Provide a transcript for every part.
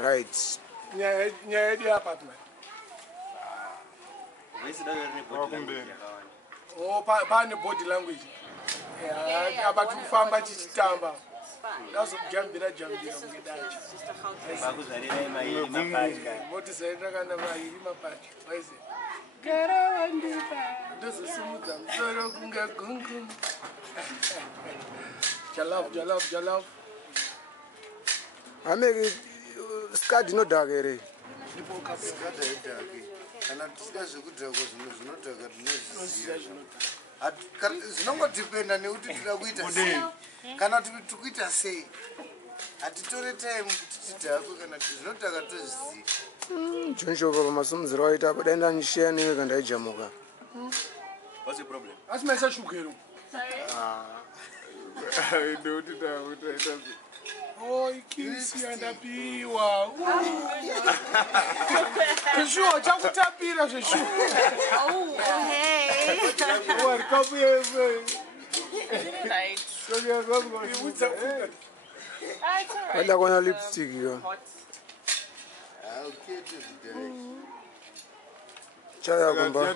Right. Nyaya yedu yapatna. Oh, pane body language. Abantu kufamba tichitamba. Lazokujambira mungedachi. Moti zaenda kana mairi mapacha. Waize. Gara wandipa. Ndozosumudza musoro kunga gungu. Jalaf. Ameki skadi no dagere. Ndipo kapera. Skadi idake. Kana tisikazi kudhako zvinodhaka tinoziziya. Zvinongodhipenda nekuti tira kuita sei. Kana tikuita sei. Hatitore time kuti tidhakwe kana zvinodhaka tozviziya. Jonshova pamasumudziro waita apa daenda nishiya newe kandaijamuka. What's the problem? Asi maisa shukero. Ndoti taita. Oh, ikisi andapiwa. Zveshuwa chakutapira zveshuwa. Oh, hey. Wari kapuyese. Right. Wada kona lipstick yo. Chaya kumba.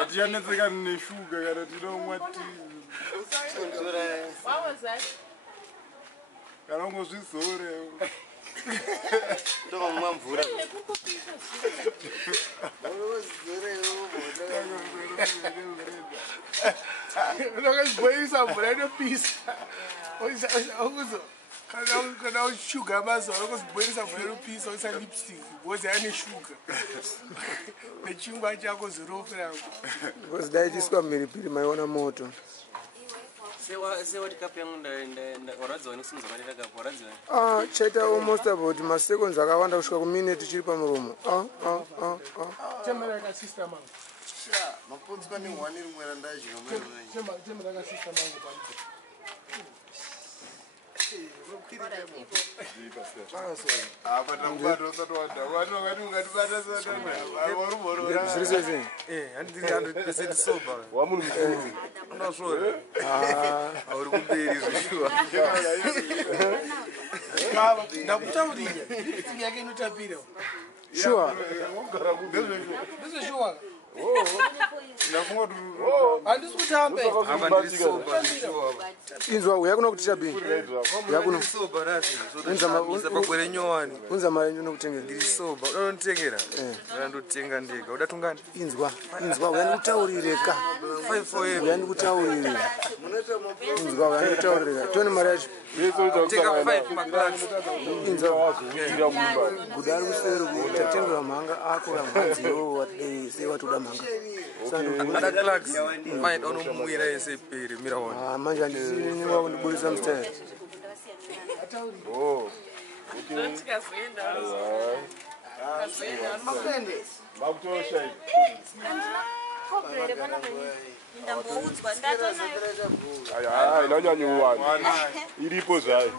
Atiyanetseka neshuga kana tinomwa tii. What was that? Kana ungozvizore. Ndomwa mvura. Ndakazibhoilisa mvura inopisa. Kana ushuga mazoro kuzibhoilisa mvura inopisa uisa lipstick because ane shuga. Nechingwa chako zirofera. Because daitiswa mhiripiri maiona moto. Sewa tikapi yangu waradziwa nekusimudza marira kapo waradziwa. Chaita almost about maseconds akawanda kusvika kuminute chiri pamuromo. Chemera ka sister mangu. Maponzwa nehwani rimwe randadya mwana. Chemera ka sister mangu pamwe. Sure. Inzwa uyakuno kuti chabi. Yakuno. Unza mari ndinokutengera. Ndiri soba. Unonditengera? Ndandotenga ndega. Uda tungani? Inzwa uyandikutaurire ka. 5 uyandikutaurire. Inzwa uyandikutaurire. Tone mari yacho. Tenga 5 maklaks. Inzwa gudari kusero kutatengera mhanga ako ramhanziwo watei sewatuda mhanga. Ada klaks. Mind onomwira yese pere mira wona. Manje handisini wakundiburisa mstari. Oh. Don't get friend. Makutosha. Kobrere bana bani. Ndamboudzwa ndatona. Inonyanyuwani. Iripo zvayo.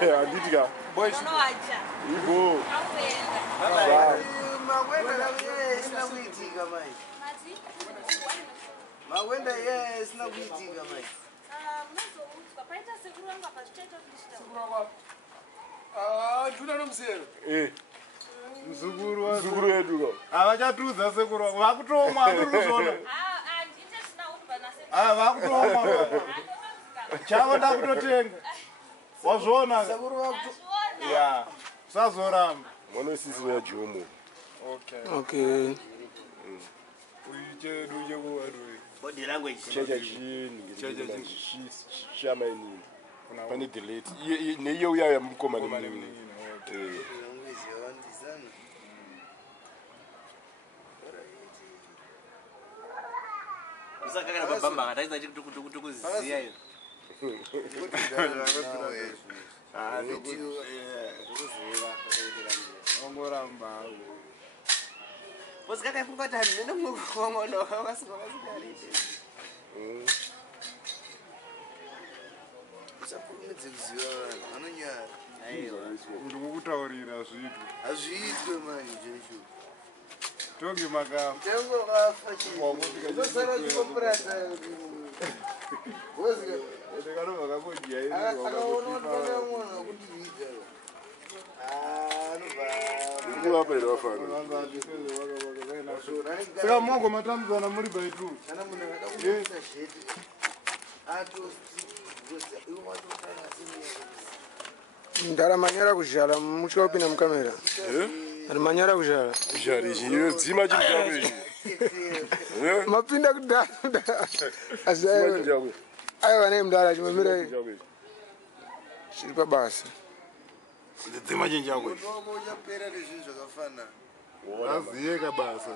Handitika. Boys. Unowacha. Ibo. Mawenda ye sina kuitika mai. Mazoudzwa paita sekuru wangu apa straight off list. Nduna nomsero. Mzukuru yedu ko. Avachatudza sekuru wangu. Vakutomwa andikuzona. Andite sina uruba na sekuru. Vakutomwa. Chavo ndakutotenga. Wazvona? Sekuru wangu. Ya. Sazoramba. Mwana sisi wa Jomo. Okay. Uyiche duje kuwadwe. Body language. Chaja chini. Shama ini. Pani delete. Neiyo uya mkoma ni mnini. Usaka kana babamba ngataisa chikutukuziya hiyo. Ongoramba. Posika kafunga tani nenda mukhono wakasuka wasikali. Usaphumedze kuziva anonyara. Aiwa. Ndikukutaurira zvitu. Azviitwe manje Jesu. Tongi maka. Tengo kafa chi. Zosara chikoperata. Wozika. Ndikano makapodia hivi. Akaona kuti kana mwana kuti vita. apa ere vafana Saka mongo matambudzana muri baitu kana munhu akada kuisa zvete atosi iwe watotara ndara manyara kuzhala mutya kupinda mukamera ari manyara kuzhala zhari dzima chindako izvi mapinda kudhara asi aiva nei mudara chimamirai chiri pabasa dzima chinjako uchapera nezvinhu zvakafanana aziye kabasa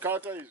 kata izvi